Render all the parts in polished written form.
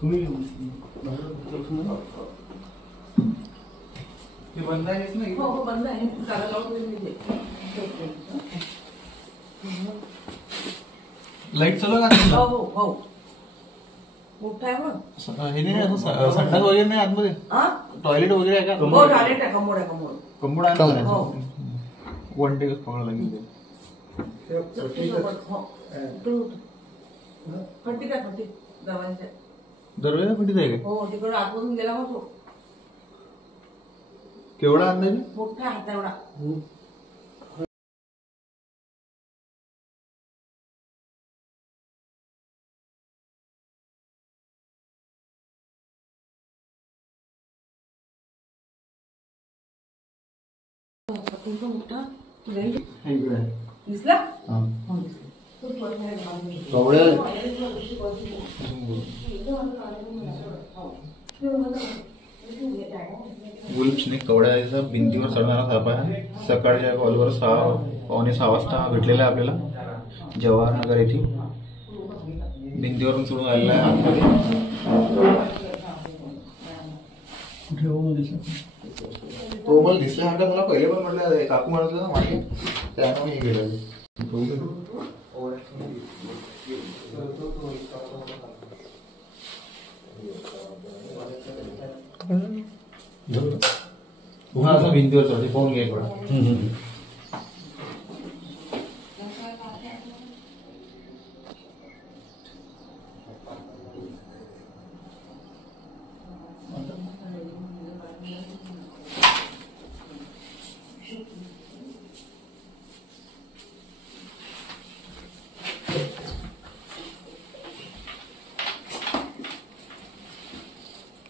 तुम्ही बंद आहे नाही? हो बंद आहे. लाईट चालू का? हो हो हो मोठा आहे बघ. हे नाही असं संडास वगैरे नाही आतमध्ये? टॉयलेट वगैरे आहे का? हो टॉयलेट आहे. कमोड आहे. कमोड कमोड आहे. हो 1 day पकडायला लागेल. फटी काय फटी दरवाजा दरवाजा फटीत आहे का? हो तिकडे आतमधून गेला मग तो केवढा अंदाजे? मोठा आहे तेवढा. दिसला? वुल्फ्सने कवड्याचा भिंतीवर चढणारा साप आहे. सकाळच्या कॉलवर 5:45 वाजता भेटलेला आहे आपल्याला जवाहरनगर येथे. भिंतीवरून चढून आलेला आहे आतमध्ये. तो मला दिसल्यासारखा तुला पहिले पण म्हटलं काकू म्हणत होता मागे त्यानं मी गेलं. असं भिंतीवर चढते पाहून घ्या थोडा.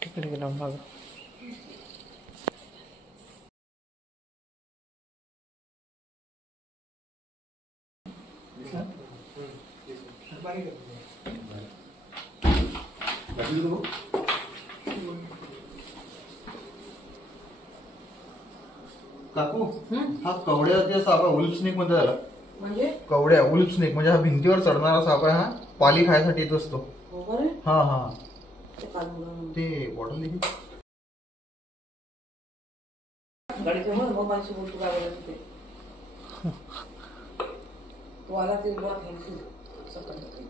तिकडे गेला बघा. काकू हा कवड्या साप आहे. वुल्फ स्नेक म्हणतात त्याला. म्हणजे कवड्या वुल्फ स्नेक म्हणजे हा भिंतीवर चढणारा साप आहे. हा पाली खायसाठी येत असतो. हा हा ते बॉटल देखील गाडीच्या मग मोबाईलशी बोलतो काय बोलायचं ते तो आला ते बुवा थँक्यू सकाळी